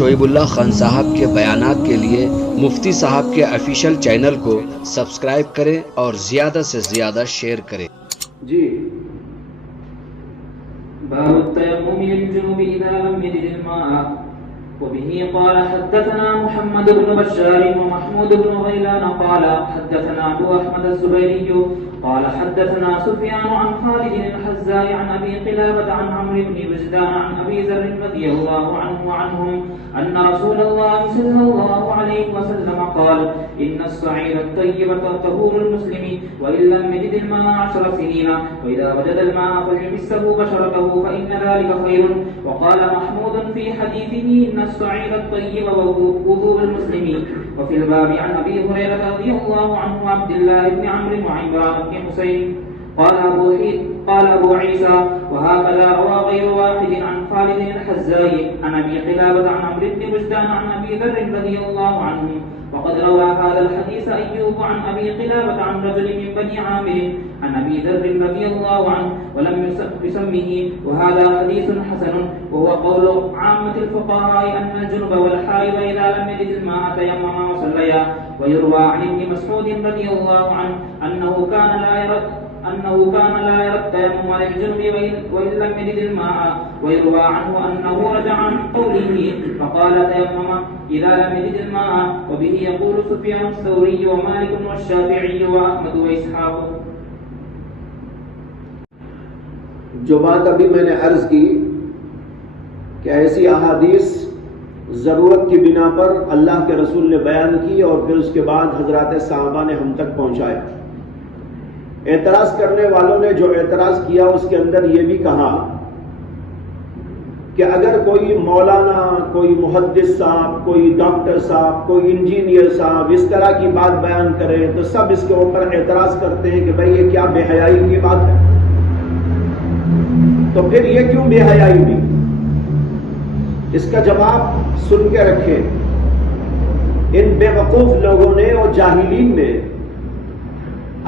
شعیب اللہ خان صاحب کے بیانات کے لیے مفتی صاحب کے آفیشیل چینل کو سبسکرائب کریں اور زیادہ سے زیادہ شیئر کریں۔ جی باب التيمم للجنوب إذا لم يجد الماء. وبه قال حدثنا محمد بن بشار ومحمود بن غيلان قال حدثنا أبو أحمد الزبيري قال حدثنا سفيان عن خالد الحزاء عن أبي قلابة عن عمرو بن وجدان عن أبي ذر رضي الله عنه وعنهم أن رسول الله صلى الله عليه وسلم قال إن الصعيد الطيب طهور المسلم وإن لم يجد الماء 10 سنين وإذا وجد الماء فليمسه بشرته فإن ذلك خير. وقال محمود في حديثه إن الصعيد الطيب وضوء المسلم. وفي الباب عن أبي هريرة رضي الله عنه وعبد الله بن عمرو وعمران بن حسين قال أبو عيسى وهكذا روى غير واحد عن خالد الحزاء عن أبي قلابة عن عمرو بن وجدان عن أبي ذر رضي الله عنه. وقد روى هذا الحديث أيوب عن أبي قلابة عن رجل من بني عامر عن أبي ذر رضي الله عنه ولم يسمه، وهذا حديث حسن، وهو قول عامة الفقهاء أن الجنب والحائض إذا لم يجد الماء تيمما وصليا. ويروى عن ابن مسعود رضي الله عنه أنه كان لا يرى التيمم للجنب وإن لم يجد الماء. ويروى عنه أنه رجع عن قوله فقال تيمم إذا لم يجد الماء. وبه يقول سفيان الثوري ومالك والشافعي وأحمد وإسحاق. جو بات ابھی میں نے عرض کی کہ ایسی احادیث ضرورت کی بنا پر اللہ کے رسول نے بیان کی اور پھر اس کے بعد حضرات صحابہ نے ہم تک پہنچائے. اعتراض کرنے والوں نے جو اعتراض کیا اس کے اندر یہ بھی کہا کہ اگر کوئی مولانا، کوئی محدث صاحب، کوئی ڈاکٹر صاحب، کوئی انجینئر صاحب اس طرح کی بات بیان کرے تو سب اس کے اوپر اعتراض کرتے ہیں کہ بھئی یہ کیا بے حیائی کی بات ہے، تو پھر یہ کیوں بے حیائی ہوئی؟ اس کا جواب سن کے رکھیں. ان بے وقوف لوگوں نے اور جاہلین نے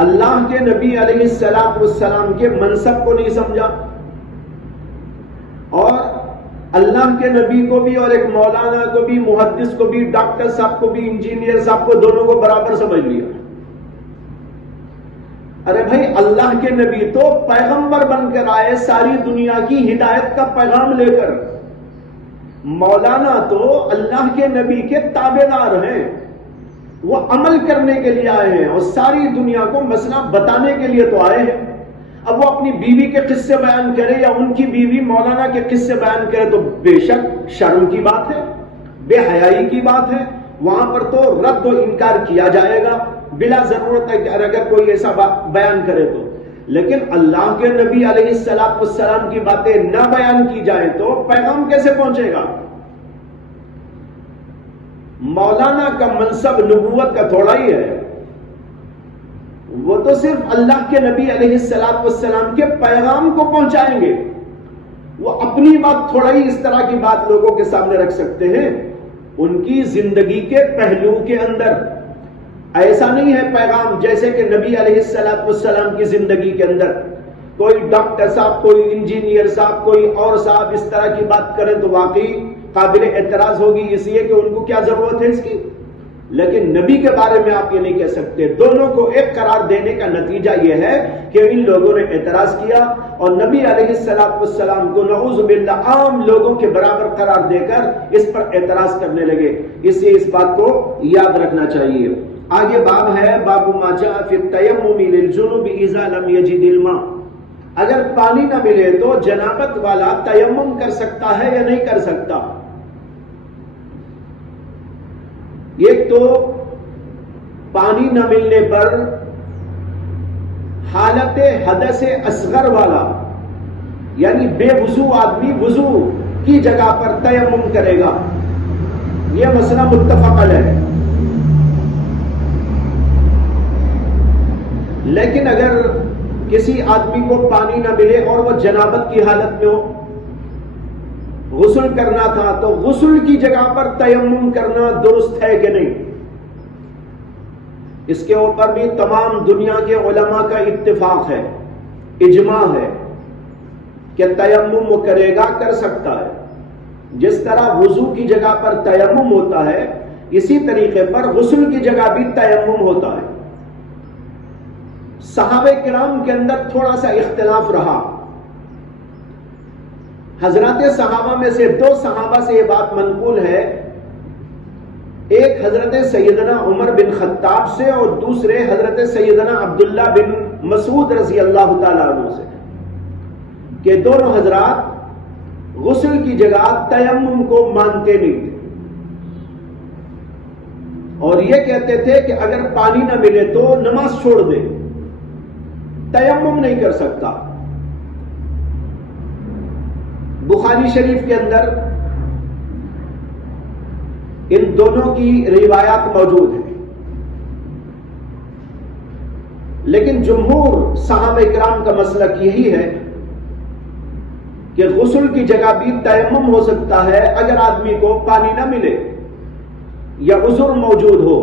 اللہ کے نبی علیہ السلام کے منصب کو نہیں سمجھا، اور اللہ کے نبی کو بھی اور ایک مولانا کو بھی، محدث کو بھی، ڈاکٹر صاحب کو بھی، انجینئر صاحب کو، دونوں کو برابر سمجھ لیا. ارے بھائی، اللہ کے نبی تو پیغمبر بن کر آئے ساری دنیا کی ہدایت کا پیغام لے کر. مولانا تو اللہ کے نبی کے تابعدار ہیں، وہ عمل کرنے کے لیے آئے ہیں اور ساری دنیا کو مسئلہ بتانے کے لیے تو آئے ہیں. اب وہ اپنی بیوی کے قصے بیان کرے یا ان کی بیوی مولانا کے قصے بیان کرے تو بے شک شرم کی بات ہے، بے حیائی کی بات ہے. وہاں پر تو رد و انکار کیا جائے گا بلا ضرورت ہے کہ اگر کوئی ایسا بیان کرے تو. لیکن اللہ کے نبی علیہ السلام کی باتیں نہ بیان کی جائے تو پیغام کیسے پہنچے گا؟ مولانا کا منصب نبوت کا تھوڑا ہی ہے، وہ تو صرف اللہ کے نبی علیہ السلام کے پیغام کو پہنچائیں گے. وہ اپنی بات تھوڑا ہی اس طرح کی بات لوگوں کے سامنے رکھ سکتے ہیں. ان کی زندگی کے پہلو کے اندر ایسا نہیں ہے پیغام جیسے کہ نبی علیہ السلام کی زندگی کے اندر کوئی ڈاکٹر صاحب، کوئی انجینئر صاحب، کوئی اور صاحب اس طرح کی بات کریں تو واقعی قابل اعتراض ہوگی، اس لیے کہ ان کو کیا ضرورت ہے اس کی. لیکن نبی کے بارے میں آپ یہ نہیں کہہ سکتے. دونوں کو ایک قرار دینے کا نتیجہ یہ ہے کہ ان لوگوں نے اعتراض کیا اور نبی علیہ السلام کو نعوذ باللہ عام لوگوں کے برابر قرار دے کر اس پر اعتراض کرنے لگے. اس لیے اس بات کو یاد رکھنا چاہیے. آگے باب ہے باب ما جاء فی التیمم للجنوب اذا لم یجد الماء. اگر پانی نہ ملے تو جنابت والا تیمم کر سکتا ہے یا نہیں کر سکتا؟ ایک تو پانی نہ ملنے پر حالت حدث اصغر والا یعنی بے وضو آدمی وضو کی جگہ پر تیمم کرے گا، یہ مسئلہ متفق علیہ ہے. لیکن اگر کسی آدمی کو پانی نہ ملے اور وہ جنابت کی حالت میں ہو، غسل کرنا تھا، تو غسل کی جگہ پر تیمم کرنا درست ہے کہ نہیں؟ اس کے اوپر بھی تمام دنیا کے علماء کا اتفاق ہے، اجماع ہے کہ تیمم وہ کرے گا، کر سکتا ہے. جس طرح وضو کی جگہ پر تیمم ہوتا ہے اسی طریقے پر غسل کی جگہ بھی تیمم ہوتا ہے. صحابہ کرام کے اندر تھوڑا سا اختلاف رہا. حضرات صحابہ میں سے 2 صحابہ سے یہ بات منقول ہے، ایک حضرت سیدنا عمر بن خطاب سے اور دوسرے حضرت سیدنا عبداللہ بن مسعود رضی اللہ تعالیٰ عنہ سے، کہ دونوں حضرات غسل کی جگہ تیمم کو مانتے نہیں تھے اور یہ کہتے تھے کہ اگر پانی نہ ملے تو نماز چھوڑ دے، تیمم نہیں کر سکتا. بخاری شریف کے اندر ان دونوں کی روایات موجود ہیں، لیکن جمہور صحابہ کرام کا مسلک یہی ہے کہ غسل کی جگہ بھی تیمم ہو سکتا ہے اگر آدمی کو پانی نہ ملے یا عذر موجود ہو.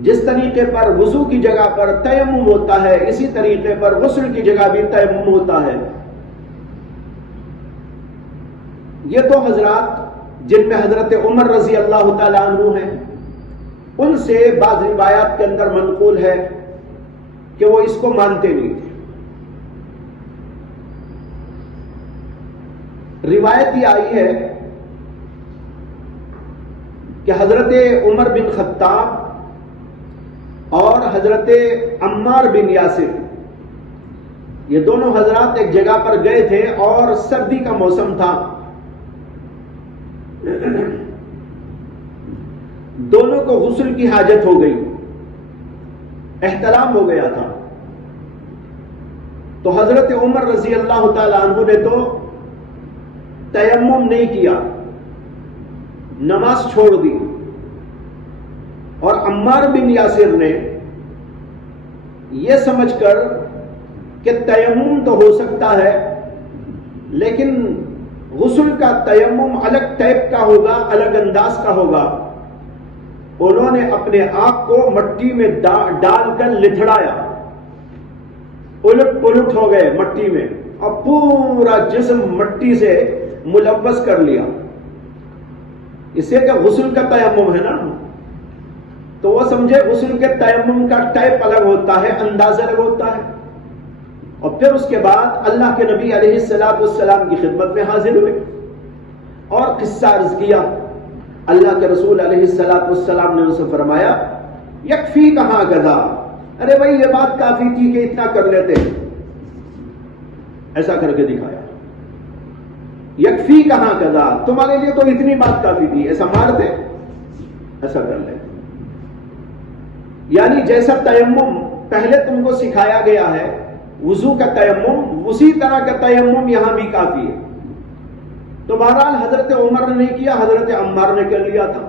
جس طریقے پر وضو کی جگہ پر تیمم ہوتا ہے اسی طریقے پر غسل کی جگہ بھی تیمم ہوتا ہے. یہ 2 حضرات جن میں حضرت عمر رضی اللہ تعالیٰ عنہ ہیں، ان سے بعض روایات کے اندر منقول ہے کہ وہ اس کو مانتے نہیں تھے. روایت یہ آئی ہے کہ حضرت عمر بن خطاب اور حضرت عمار بن یاسر یہ دونوں حضرات ایک جگہ پر گئے تھے اور سردی کا موسم تھا. دونوں کو غسل کی حاجت ہو گئی، احتلام ہو گیا تھا. تو حضرت عمر رضی اللہ تعالی عنہ نے تو تیمم نہیں کیا، نماز چھوڑ دی، اور عمار بن یاسر نے یہ سمجھ کر کہ تیمم تو ہو سکتا ہے لیکن غسل کا تیمم الگ ٹائپ کا ہوگا، الگ انداز کا ہوگا، انہوں نے اپنے آپ کو مٹی میں ڈال کر لتھڑایا، الٹ پلٹ ہو گئے مٹی میں اور پورا جسم مٹی سے ملوث کر لیا. اس سے کہ غسل کا تیمم ہے نا، تو وہ سمجھے غسل کے تیمم کا ٹائپ الگ ہوتا ہے، انداز الگ ہوتا ہے. اور پھر اس کے بعد اللہ کے نبی علیہ السلام کی خدمت میں حاضر ہوئے اور قصہ عرض کیا. اللہ کے رسول علیہ السلام نے ان سے فرمایا یکفی کہاں گدا، ارے بھائی یہ بات کافی تھی کہ اتنا کر لیتے، ایسا کر کے دکھایا. یکفی کہاں گدا، تمہارے لیے تو اتنی بات کافی تھی، ایسا مارتے، ایسا کر لیتے. یعنی جیسا تیمم پہلے تم کو سکھایا گیا ہے وضو کا تیمم، اسی طرح کا تیمم یہاں بھی کافی ہے. تو بہرحال حضرت عمر نے نہیں کیا، حضرت عمار نے کر لیا تھا.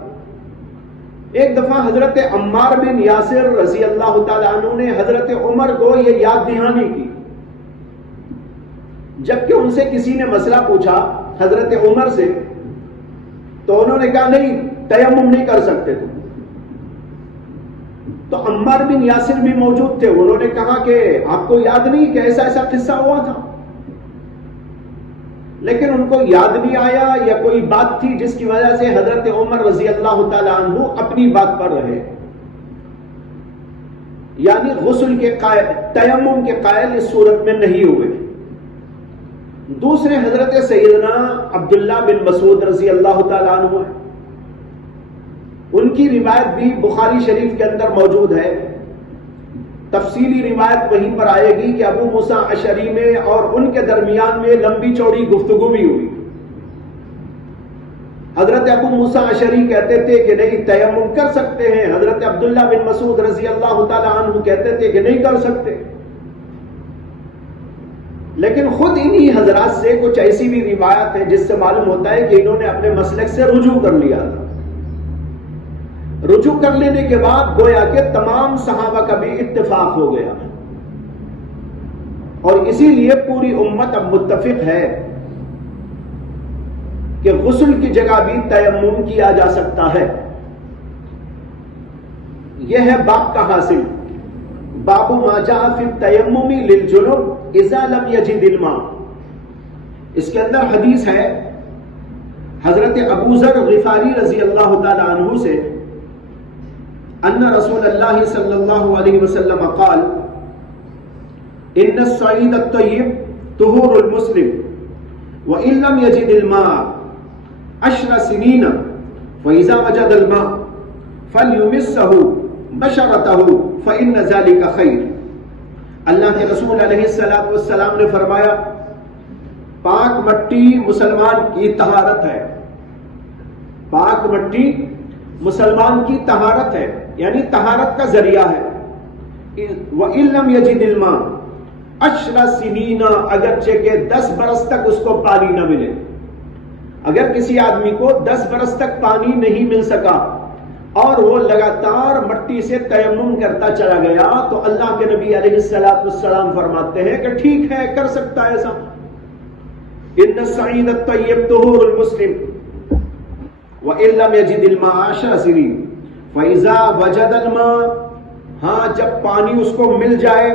ایک دفعہ حضرت عمار بن یاسر رضی اللہ تعالیٰ عنہ نے حضرت عمر کو یہ یاد دہانی کی، جبکہ ان سے کسی نے مسئلہ پوچھا حضرت عمر سے تو انہوں نے کہا نہیں تیمم نہیں کر سکتے تم. تو عمار بن یاسر بھی موجود تھے، انہوں نے کہا کہ آپ کو یاد نہیں کہ ایسا ایسا قصہ ہوا تھا، لیکن ان کو یاد نہیں آیا یا کوئی بات تھی جس کی وجہ سے حضرت عمر رضی اللہ تعالی عنہ اپنی بات پر رہے، یعنی غسل کے قائل، تیمم کے قائل اس صورت میں نہیں ہوئے. دوسرے حضرت سیدنا عبداللہ بن مسعود رضی اللہ تعالی عنہ ہیں، ان کی روایت بھی بخاری شریف کے اندر موجود ہے. تفصیلی روایت وہیں پر آئے گی کہ ابو موسیٰ اشعری میں اور ان کے درمیان میں لمبی چوڑی گفتگو بھی ہوئی. حضرت ابو موسیٰ اشعری کہتے تھے کہ نہیں تیمم کر سکتے ہیں، حضرت عبداللہ بن مسعود رضی اللہ تعالی عنہ کہتے تھے کہ نہیں کر سکتے. لیکن خود انہی حضرات سے کچھ ایسی بھی روایت ہے جس سے معلوم ہوتا ہے کہ انہوں نے اپنے مسلک سے رجوع کر لیا تھا. رجوع کر لینے کے بعد گویا کہ تمام صحابہ کا بھی اتفاق ہو گیا، اور اسی لیے پوری امت اب متفق ہے کہ غسل کی جگہ بھی تیمم کیا جا سکتا ہے. یہ ہے باب کا حاصل، باب ما جاء فی التیمم للجنب اذا لم یجد الماء. اس کے اندر حدیث ہے حضرت ابو ذر غفاری رضی اللہ تعالی عنہ سے ان رسول اللہ صلی اللہ علیہ وسلم قال ان الصعید الطیب طہور المسلم وان لم یجد الماء 10 سنین فاذا وجد الماء فلیمسه بشرته فان ذلك خیر۔ اللہ کے رسول علیہ السلام نے فرمایا پاک مٹی مسلمان کی طہارت ہے، پاک مٹی مسلمان کی طہارت ہے، یعنی طہارت کا ذریعہ ہے۔ وَإِن لَمْ يَجِدِ الْمَاءَ 10 سنین، اگرچہ کہ 10 برس تک اس کو پانی نہ ملے، اگر کسی آدمی کو 10 برس تک پانی نہیں مل سکا اور وہ لگاتار مٹی سے تیمم کرتا چلا گیا، تو اللہ کے نبی علیہ السلام فرماتے ہیں کہ ٹھیک ہے، کر سکتا ہے ایسا۔ ان الصعید الطیب طہور المسلم وَإِن لَمْ يَجِدِ الْمَاءَ 10 سنین فَإِذَا وَجَدَ الْمَاءَ، ہاں جب پانی اس کو مل جائے،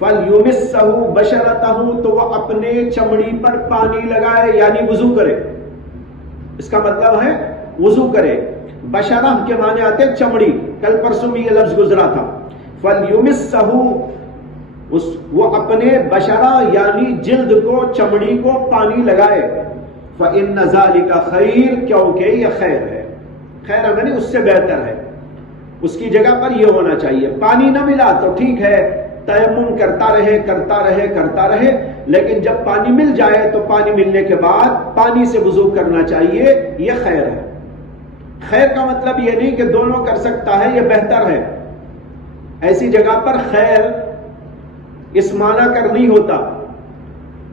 فَلْيُمِسَّهُ بَشَرَتَهُ، تو وہ اپنے چمڑی پر پانی لگائے، یعنی وضو کرے۔ اس کا مطلب ہے وضو کرے۔ بشرہ کے معنی آتے چمڑی، کل پرسوں بھی یہ لفظ گزرا تھا۔ فَلْيُمِسَّهُ، وہ اپنے بشرہ یعنی جلد کو، چمڑی کو پانی لگائے۔ فَإِنَّ ذَلِكَ خَيْرٌ، کیونکہ یہ خیر ہے، خیر یعنی اس سے بہتر ہے، اس کی جگہ پر یہ ہونا چاہیے۔ پانی نہ ملا تو ٹھیک ہے، تیمم کرتا رہے، لیکن جب پانی مل جائے تو پانی ملنے کے بعد پانی سے وضو کرنا چاہیے، یہ خیر ہے۔ خیر کا مطلب یہ نہیں کہ دونوں کر سکتا ہے، یہ بہتر ہے۔ ایسی جگہ پر خیر اس معنی کر نہیں ہوتا،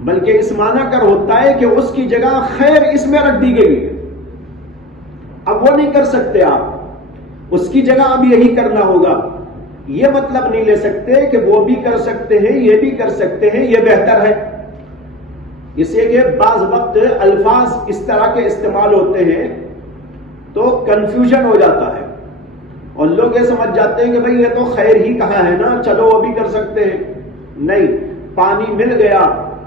بلکہ اس معنی کر ہوتا ہے کہ اس کی جگہ خیر اس میں رکھ دی گئی ہے، اب وہ نہیں کر سکتے آپ، اس کی جگہ اب یہی کرنا ہوگا۔ یہ مطلب نہیں لے سکتے کہ وہ بھی کر سکتے ہیں، یہ بھی کر سکتے ہیں، یہ بہتر ہے۔ اس لیے کہ بعض وقت الفاظ اس طرح کے استعمال ہوتے ہیں تو کنفیوژن ہو جاتا ہے، اور لوگ یہ سمجھ جاتے ہیں کہ بھئی یہ تو خیر ہی کہا ہے نا، چلو وہ بھی کر سکتے ہیں۔ نہیں، پانی مل گیا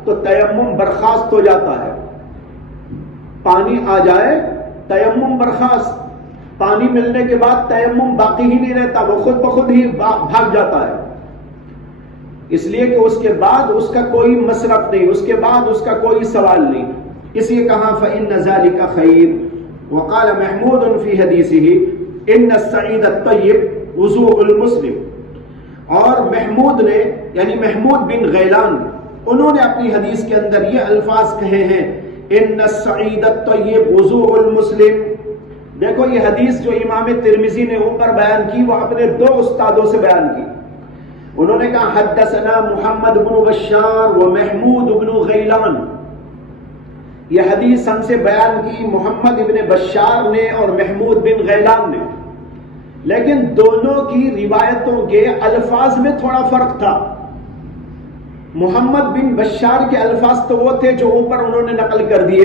تو تیمم برخاست ہو جاتا ہے، پانی آ جائے تیمم برخاست، پانی ملنے کے بعد تیمم باقی ہی نہیں رہتا، وہ خود بخود ہی بھاگ جاتا ہے، اس لیے کہ اس کے بعد اس کا کوئی مصرف نہیں، اس کے بعد اس کا کوئی سوال نہیں۔ اس لیے کہا فَإِنَّ ذَلِكَ خَيْرٌ۔ وقال محمود فی حدیثه ان الصعید الطیب وضوء المسلم، اور محمود نے یعنی محمود بن غیلان، انہوں نے اپنی حدیث کے اندر یہ الفاظ کہے ہیں ان الصعید الطیب وضوء المسلم۔ دیکھو یہ حدیث جو امام ترمذی نے اوپر بیان کی وہ اپنے 2 استادوں سے بیان کی۔ انہوں نے کہا حدثنا محمد بن بشار و محمود بن غیلان، یہ حدیث ہم سے بیان کی محمد ابن بشار نے اور محمود بن غیلان نے، لیکن دونوں کی روایتوں کے الفاظ میں تھوڑا فرق تھا۔ محمد بن بشار کے الفاظ تو وہ تھے جو اوپر انہوں نے نقل کر دیے،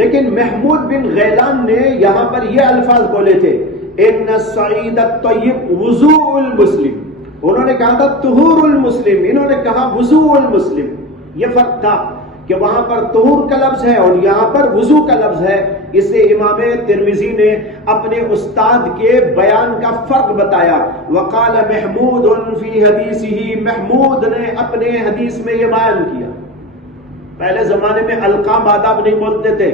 لیکن محمود بن غیلان نے یہاں پر یہ الفاظ بولے تھے ان الصعید الطیب وضوء المسلم، انہوں نے کہا تھا طہور المسلم، انہوں نے کہا وضوء المسلم۔ یہ فرق تھا کہ وہاں پر طہور کا لفظ ہے اور یہاں پر وضو کا لفظ ہے، اس سے امام ترمذی نے اپنے استاد کے بیان کا فرق بتایا۔ وقال محمود فی حدیثہ، محمود نے اپنے حدیث میں یہ بیان کیا۔ پہلے زمانے میں القاب آداب نہیں بولتے تھے،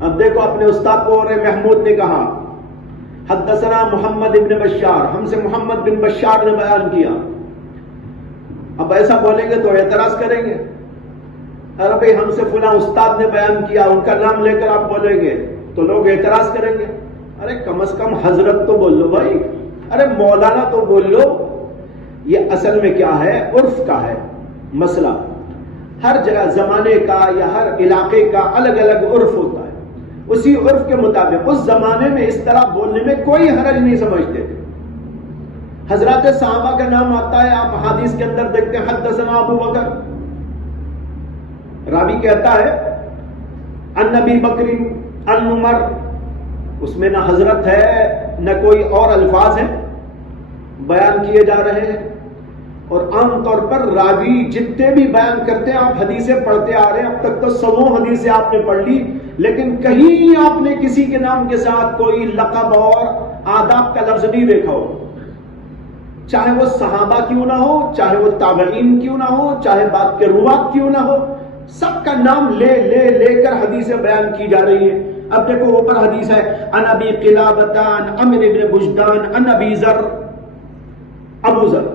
اب دیکھو اپنے استاد کو اور محمود نے کہا حدثنا محمد ابن بشار، ہم سے محمد بن بشار نے بیان کیا۔ اب ایسا بولیں گے تو اعتراض کریں گے، ارے بھائی ہم سے فلاں استاد نے بیان کیا، ان کا نام لے کر آپ بولیں گے تو لوگ اعتراض کریں گے، ارے کم از کم حضرت تو بول لو بھائی، ارے مولانا تو بول لو۔ یہ اصل میں کیا ہے، عرف کا ہے مسئلہ، ہر جگہ زمانے کا یا ہر علاقے کا الگ الگ عرف ہوتا ہے، اسی عرف کے مطابق اس زمانے میں اس طرح بولنے میں کوئی حرج نہیں سمجھتے تھے۔ حضرات صحابہ کا نام آتا ہے، آپ حدیث کے اندر دیکھتے ہیں حدثنا ابو بکر، راوی کہتا ہے ان نبی بکر ان عمر، اس میں نہ حضرت ہے نہ کوئی اور الفاظ ہیں بیان کیے جا رہے ہیں۔ اور عام طور پر راوی جتنے بھی بیان کرتے ہیں، آپ حدیثیں پڑھتے آ رہے ہیں، اب تک تو 100 حدیثیں آپ نے پڑھ لی، لیکن کہیں آپ نے کسی کے نام کے ساتھ کوئی لقب اور آداب کا لفظ نہیں دیکھا ہو، چاہے وہ صحابہ کیوں نہ ہو، چاہے وہ تابعین کیوں نہ ہو، چاہے بعد کے روات کیوں نہ ہو، سب کا نام لے لے لے کر حدیثیں بیان کی جا رہی ہیں۔ اب دیکھو اوپر حدیث ہے عن ابی قلابۃ عن عمرو بن بجدان عن ابی ذر، ابو ذر،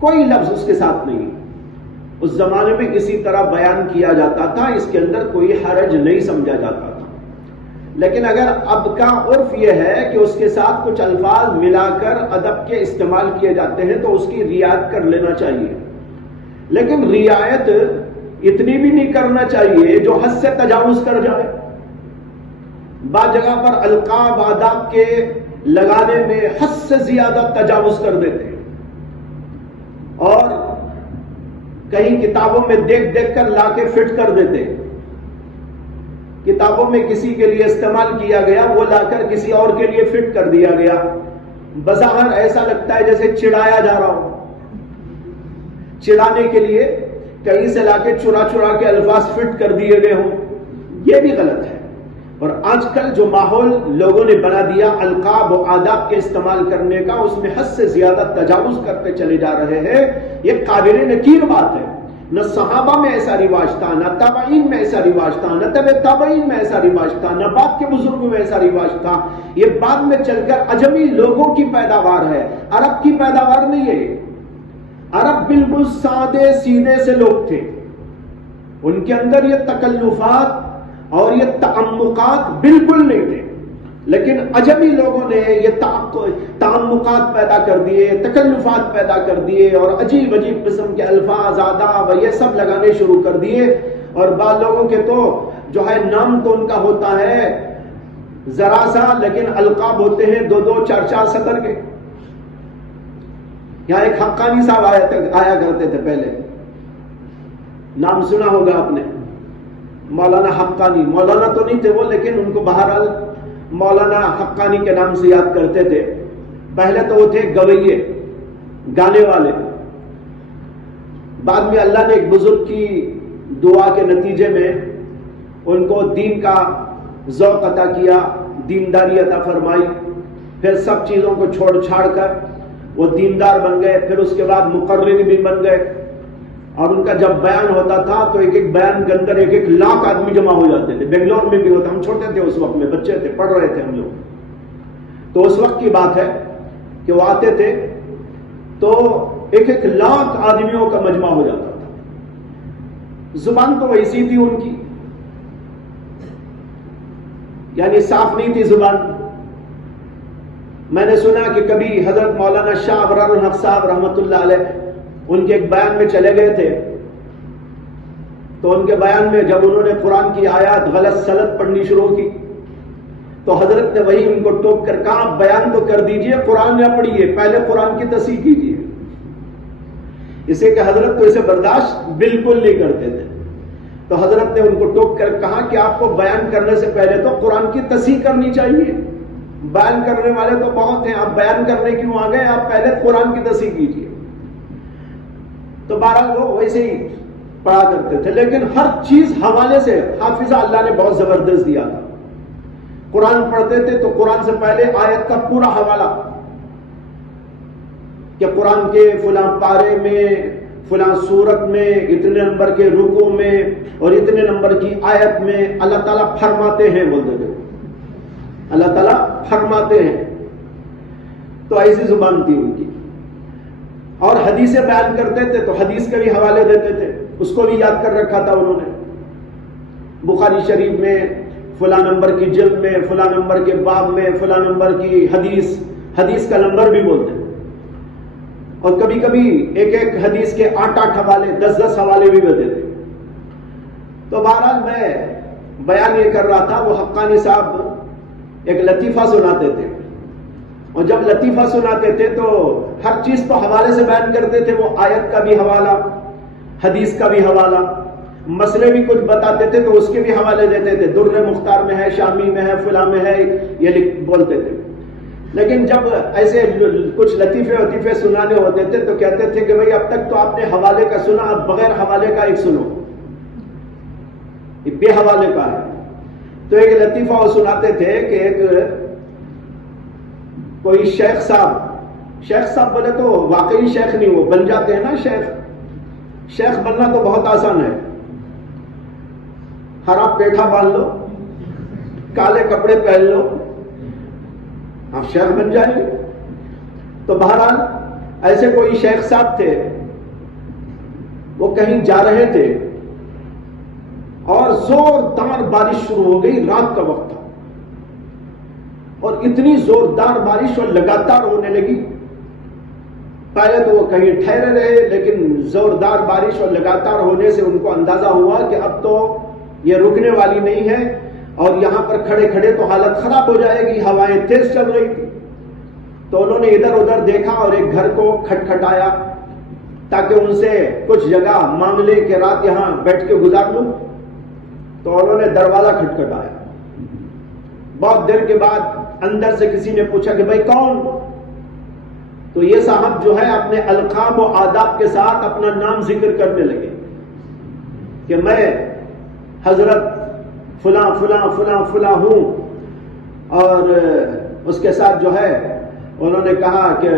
کوئی لفظ اس کے ساتھ نہیں۔ اس زمانے میں اسی طرح بیان کیا جاتا تھا، اس کے اندر کوئی حرج نہیں سمجھا جاتا تھا۔ لیکن اگر اب کا عرف یہ ہے کہ اس کے ساتھ کچھ الفاظ ملا کر ادب کے استعمال کیے جاتے ہیں تو اس کی رعایت کر لینا چاہیے، لیکن رعایت اتنی بھی نہیں کرنا چاہیے جو حد سے تجاوز کر جائے۔ بعض جگہ پر القاب آداب کے لگانے میں حد سے زیادہ تجاوز کر دیتے ہیں، اور کہیں کتابوں میں دیکھ دیکھ کر لا کے فٹ کر دیتے ہیں۔ کتابوں میں کسی کے لیے استعمال کیا گیا، وہ لا کر کسی اور کے لیے فٹ کر دیا گیا، بظاہر ایسا لگتا ہے جیسے چڑھایا جا رہا ہو۔ چڑھانے کے لیے کہیں سے لا کے چرا چرا کے الفاظ فٹ کر دیے گئے ہوں، یہ بھی غلط ہے۔ اور آج کل جو ماحول لوگوں نے بنا دیا القاب و آداب کے استعمال کرنے کا، اس میں حد سے زیادہ تجاوز کرتے چلے جا رہے ہیں، یہ قابل نکیر بات ہے۔ نہ صحابہ میں ایسا رواج تھا، نہ تابعین میں ایسا رواج تھا، نہ تبع تابعین میں ایسا رواج تھا، نہ بعد کے بزرگوں میں ایسا رواج تھا۔ یہ بعد میں چل کر اجمی لوگوں کی پیداوار ہے، عرب کی پیداوار نہیں ہے۔ عرب بالکل سادے سیدھے سے لوگ تھے، ان کے اندر یہ تکلفات اور یہ تعمقات بالکل نہیں تھے، لیکن عجمی لوگوں نے یہ تعمقات پیدا کر دیے، تکلفات پیدا کر دیے، اور عجیب عجیب قسم کے الفاظ آداب یہ سب لگانے شروع کر دیے۔ اور بعض لوگوں کے تو جو ہے نام تو ان کا ہوتا ہے ذرا سا، لیکن القاب ہوتے ہیں 2-2 4-4 سطر کے۔ یہاں ایک حقانی صاحب آیا کرتے تھے پہلے، نام سنا ہوگا آپ نے، مولانا حقانی۔ مولانا تو نہیں تھے وہ، لیکن ان کو بہرحال مولانا حقانی کے نام سے یاد کرتے تھے۔ پہلے تو وہ تھے گویے، گانے والے، بعد میں اللہ نے ایک بزرگ کی دعا کے نتیجے میں ان کو دین کا ذوق عطا کیا، دینداری عطا فرمائی، پھر سب چیزوں کو چھوڑ چھاڑ کر وہ دیندار بن گئے، پھر اس کے بعد مقرر بھی بن گئے۔ اور ان کا جب بیان ہوتا تھا تو ایک ایک بیان کے اندر 1-1 لاکھ آدمی جمع ہو جاتے تھے۔ بنگلور میں بھی ہوتا، ہم چھوٹے تھے اس وقت میں، بچے تھے، پڑھ رہے تھے ہم لوگ، تو اس وقت کی بات ہے کہ وہ آتے تھے تو 1-1 لاکھ آدمیوں کا مجمع ہو جاتا تھا۔ زبان تو ویسی تھی ان کی، یعنی صاف نہیں تھی زبان۔ میں نے سنا کہ کبھی حضرت مولانا شاہ ابرار الحق صاحب رحمۃ اللہ علیہ ان کے ایک بیان میں چلے گئے تھے، تو ان کے بیان میں جب انہوں نے قرآن کی آیات غلط سلط پڑھنی شروع کی تو حضرت نے وہی ان کو ٹوک کر کہا، بیان تو کر دیجئے، قرآن نہ پڑھیے، پہلے قرآن کی تصحیح کیجئے۔ اسے کہ حضرت تو اسے برداشت بالکل نہیں کرتے تھے، تو حضرت نے ان کو ٹوک کر کہا کہ آپ کو بیان کرنے سے پہلے تو قرآن کی تصحیح کرنی چاہیے، بیان کرنے والے تو بہت ہیں، آپ بیان کرنے کیوں آ گئے، آپ پہلے قرآن کی تصحیح کیجئے۔ تو بہرحال وہ ویسے ہی پڑھا کرتے تھے، لیکن ہر چیز حوالے سے حافظہ اللہ نے بہت زبردست دیا تھا۔ قرآن پڑھتے تھے تو قرآن سے پہلے آیت کا پورا حوالہ، کہ قرآن کے فلاں پارے میں، فلاں سورت میں، اتنے نمبر کے رکوع میں اور اتنے نمبر کی آیت میں اللہ تعالیٰ فرماتے ہیں، بولتے تھے اللہ تعالیٰ فرماتے ہیں۔ تو ایسی زبان تھی ان کی۔ اور حدیثیں بیان کرتے تھے تو حدیث کے بھی حوالے دیتے تھے، اس کو بھی یاد کر رکھا تھا انہوں نے۔ بخاری شریف میں فلاں نمبر کی جلد میں، فلاں نمبر کے باب میں، فلاں نمبر کی حدیث کا نمبر بھی بولتے تھے۔ اور کبھی کبھی 1-1 حدیث کے 8-8 حوالے، 10-10 حوالے بھی دیتے تھے۔ تو بہرحال میں بیان یہ کر رہا تھا، وہ حقانی صاحب ایک لطیفہ سناتے تھے، اور جب لطیفہ سناتے تھے تو ہر چیز تو حوالے سے بیان کرتے تھے، وہ آیت کا بھی حوالہ، حدیث کا بھی حوالہ، مسئلے بھی کچھ بتاتے تھے تو اس کے بھی حوالے دیتے تھے، در مختار میں ہے، شامی میں ہے، فلاں میں ہے، یہ بولتے تھے۔ لیکن جب ایسے کچھ لطیفے سنانے ہوتے تھے تو کہتے تھے کہ بھئی اب تک تو آپ نے حوالے کا سنا، اب بغیر حوالے کا ایک سنو۔ یہ بے حوالے کا ہے. تو ایک لطیفہ وہ سناتے تھے کہ ایک کوئی شیخ صاحب بولے تو واقعی شیخ نہیں، وہ بن جاتے ہیں نا شیخ بننا تو بہت آسان ہے. ہرا پیٹھا باندھ لو، کالے کپڑے پہن لو، آپ شیخ بن جائیں گے. تو بہرحال ایسے کوئی شیخ صاحب تھے، وہ کہیں جا رہے تھے اور زوردار بارش شروع ہو گئی. رات کا وقت تھا اور اتنی زوردار بارش اور لگاتار ہونے لگی. پہلے تو وہ کہیں ٹھہرے رہے، لیکن زوردار بارش اور لگاتار ہونے سے ان کو اندازہ ہوا کہ اب تو یہ رکنے والی نہیں ہے اور یہاں پر کھڑے کھڑے تو حالت خراب ہو جائے گی. ہوائیں تیز چل رہی تھی. تو انہوں نے ادھر ادھر دیکھا اور ایک گھر کو کھٹکھٹایا تاکہ ان سے کچھ جگہ مانگ لے کہ رات یہاں بیٹھ کے گزار لوں. تو انہوں نے دروازہ کھٹکھٹایا. بہت دیر کے بعد اندر سے کسی نے پوچھا کہ بھائی کون؟ تو یہ صاحب جو ہے اپنے القاب و آداب کے ساتھ اپنا نام ذکر کرنے لگے کہ میں حضرت فلاں فلاں فلاں فلاں ہوں. اور اس کے ساتھ جو ہے انہوں نے کہا کہ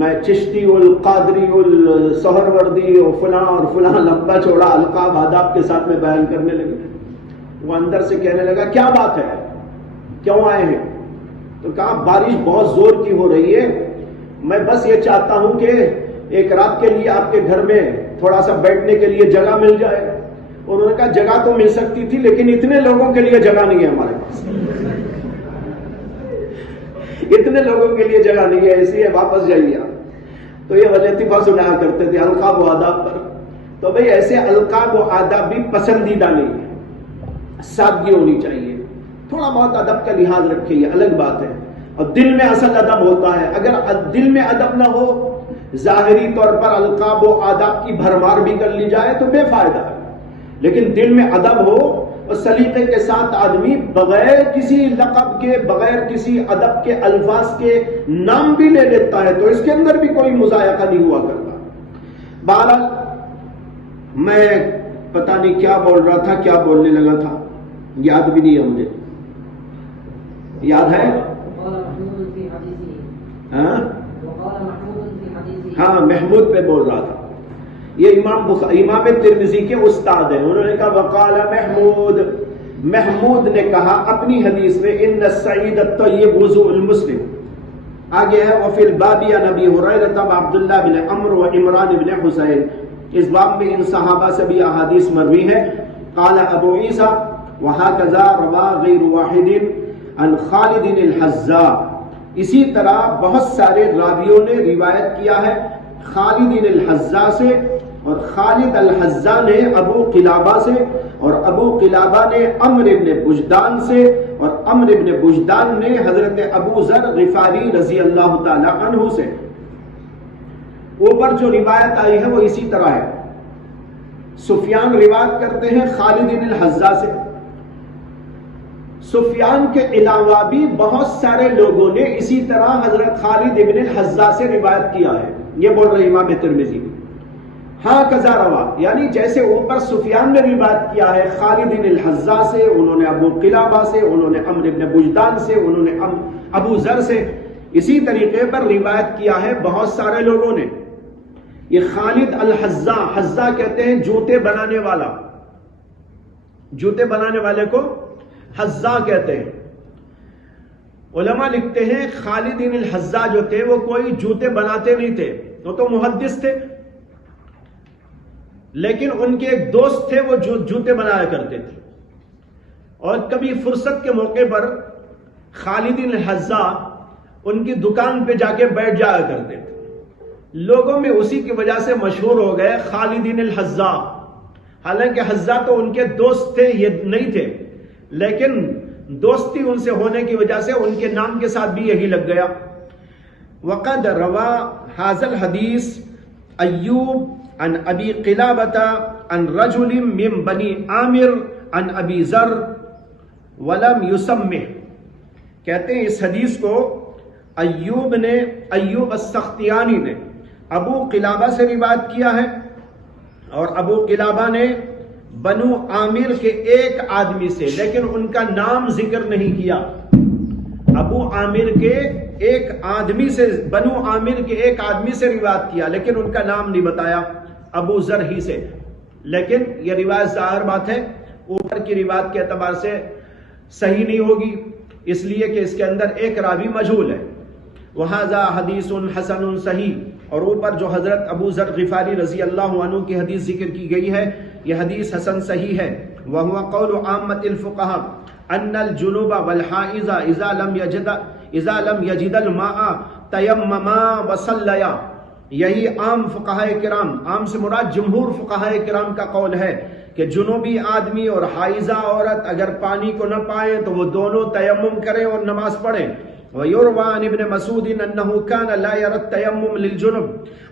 میں چشتی القادری السہروردی اور فلاں لمبا چوڑا القاب آداب کے ساتھ میں بیان کرنے لگے. وہ اندر سے کہنے لگا کیا بات ہے، کیوں آئے ہیں؟ تو کہا بارش بہت زور کی ہو رہی ہے، میں بس یہ چاہتا ہوں کہ ایک رات کے لیے آپ کے گھر میں تھوڑا سا بیٹھنے کے لیے جگہ مل جائے. انہوں نے کہا جگہ تو مل سکتی تھی لیکن اتنے لوگوں کے لیے جگہ نہیں ہے ہمارے پاس. اتنے لوگوں کے لیے جگہ نہیں ہے، اس لیے واپس جائیے آپ. تو یہ لطیفہ سنایا کرتے تھے القاب و آداب پر. تو بھئی ایسے القاب و آداب بھی پسندیدہ نہیں ہے. سادگی ہونی چاہیے، تھوڑا بہت ادب کا لحاظ رکھے، یہ الگ بات ہے. اور دل میں اصل ادب ہوتا ہے. اگر دل میں ادب نہ ہو، ظاہری طور پر القاب و آداب کی بھرمار بھی کر لی جائے تو بے فائدہ ہے. لیکن دل میں ادب ہو اور سلیقے کے ساتھ آدمی بغیر کسی لقب کے، بغیر کسی ادب کے الفاظ کے نام بھی لے لیتا ہے تو اس کے اندر بھی کوئی مذائقہ نہیں ہوا کرتا. بہرحال میں پتہ نہیں کیا بول رہا تھا، کیا بولنے لگا تھا، یاد بھی نہیں ہے مجھے. یاد ہے؟ ہاں محمود پہ بول رہا تھا. یہ امام ترمذی کے استاد ہیں. انہوں نے کہا وقال محمود نے کہا اپنی حدیث میں ان السعید الطیب وضوء المسلم. آگے ہے وفی الباب عن ابی ہریرہ وعبداللہ بن عمرو وعمران بن حسین. اس باب میں ان صحابہ سے بھی احادیث مروی ہے. قال ابو عیسیٰ وہکذا روا غیر واحد عن خالد الحذاء. اسی طرح بہت سارے راویوں نے روایت کیا ہے خالد الحذاء سے، اور خالد الحذاء نے ابو قلابہ سے، اور ابو قلابہ نے عمرو ابن بجدان سے، اور عمرو ابن بجدان نے حضرت ابو ذر غفاری رضی اللہ تعالی عنہ سے. اوپر جو روایت آئی ہے وہ اسی طرح ہے. سفیان روایت کرتے ہیں خالد الحذاء سے. سفیان کے علاوہ بھی بہت سارے لوگوں نے اسی طرح حضرت خالد ابن الحذاء سے روایت کیا ہے. یہ بول رہے امام ترمذی. ہاں کذا روا، یعنی جیسے اوپر سفیان نے روایت کیا ہے خالد بن الحذاء سے، انہوں نے ابو قلابہ سے، انہوں نے عمرو ابن بجدان سے، انہوں نے ابو ذر سے، اسی طریقے پر روایت کیا ہے بہت سارے لوگوں نے. یہ خالد الحذاء، حذاء کہتے ہیں جوتے بنانے والا، جوتے بنانے والے کو حذاء کہتے ہیں. علماء لکھتے ہیں خالد بن الحذاء جو تھے وہ کوئی جوتے بناتے نہیں تھے، وہ تو محدث تھے، لیکن ان کے ایک دوست تھے وہ جوتے بنایا کرتے تھے. اور کبھی فرصت کے موقع پر خالد بن الحذاء ان کی دکان پہ جا کے بیٹھ جایا کرتے تھے. لوگوں میں اسی کی وجہ سے مشہور ہو گئے خالد بن الحذاء. حالانکہ حذاء تو ان کے دوست تھے، یہ نہیں تھے، لیکن دوستی ان سے ہونے کی وجہ سے ان کے نام کے ساتھ بھی یہی لگ گیا. وقد روا هذا الحدیث ایوب عن ابی قلابۃ عن رجل من بنی عامر عن ابی ذر ولم یسمہ. کہتے ہیں اس حدیث کو ایوب السختیانی نے ابو قلابہ سے روایت کیا ہے، اور ابو قلابہ نے بنو عامر کے ایک آدمی سے، لیکن ان کا نام ذکر نہیں کیا. ابو عامر کے ایک آدمی سے، بنو عامر کے ایک آدمی سے روایت کیا، لیکن ان کا نام نہیں بتایا، ابو ذر ہی سے. لیکن یہ روایت ظاہر بات ہے اوپر کی روایت کے اعتبار سے صحیح نہیں ہوگی، اس لیے کہ اس کے اندر ایک راوی مجہول ہے. وہذا حدیث حسن صحیح، اور اوپر جو حضرت ابو ذر غفاری رضی اللہ عنہ کی حدیث ذکر کی گئی ہے یہ حدیث حسن صحیح ہے. وہو قول عامۃ الفقہاء ان الجنوب والحائض اذا لم یجد الماء تیمما وصلیا. یہی عام فقہائے کرام، عام سے مراد جمہور فقہائے کرام کا قول ہے کہ جنوبی آدمی اور حائضہ عورت اگر پانی کو نہ پائیں تو وہ دونوں تیمم کریں اور نماز پڑھیں. وَيُرْوَى عَنْ ابن مسعود أَنَّهُ كَانَ لَا يَرَى التَّيَمُّمَ لِلْجُنُبِ،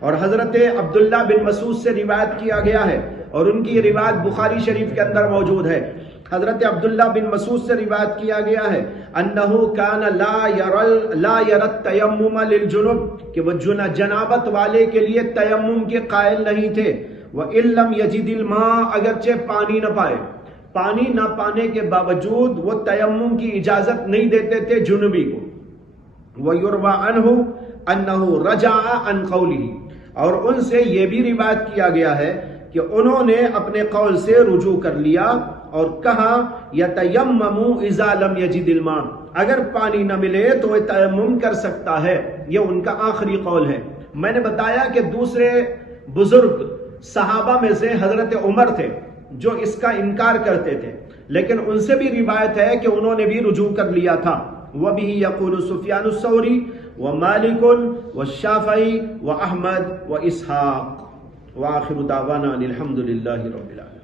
اور حضرت عبداللہ بن مسعود سے روایت کیا گیا ہے، اور ان کی روایت بخاری شریف کے اندر موجود ہے. حضرت عبداللہ بن مسعود سے روایت کیا گیا ہے أَنَّهُ كَانَ لَا يَرَى التَّيَمُّمَ لِلْجُنُبِ، کہ وہ جنابت والے کے لیے تیمم کے قائل نہیں تھے. وَإِن لَّمْ يَجِدِ الْمَاءَ، اگرچہ پانی نہ پائے، پانی نہ پانے کے باوجود وہ تیمم کی اجازت نہیں دیتے تھے جنوبی کو. وَيُرْوَى عَنْهُ أَنَّهُ رَجَعَ عَنْ قَوْلِهِ، اور ان سے یہ بھی روایت کیا گیا ہے کہ انہوں نے اپنے قول سے رجوع کر لیا اور کہا يَتَيَمَّمُ إِذَا لَمْ يَجِدِ الْمَاءَ، اگر پانی نہ ملے تو وہ تیمم کر سکتا ہے. یہ ان کا آخری قول ہے. میں نے بتایا کہ دوسرے بزرگ صحابہ میں سے حضرت عمر تھے جو اس کا انکار کرتے تھے، لیکن ان سے بھی روایت ہے کہ انہوں نے بھی رجوع کر لیا تھا. وَبِهِ يَقُولُ سُفْيَانُ الثَّوْرِي وَمَالِكٌ وَالشَّافَعِي وَأَحْمَدُ وَإِسْحَاقُ. وَآخِرُ دَعْوَانَا أَنِ الْحَمْدُ لِلَّهِ رَبِّ الْعَالَمِينَ.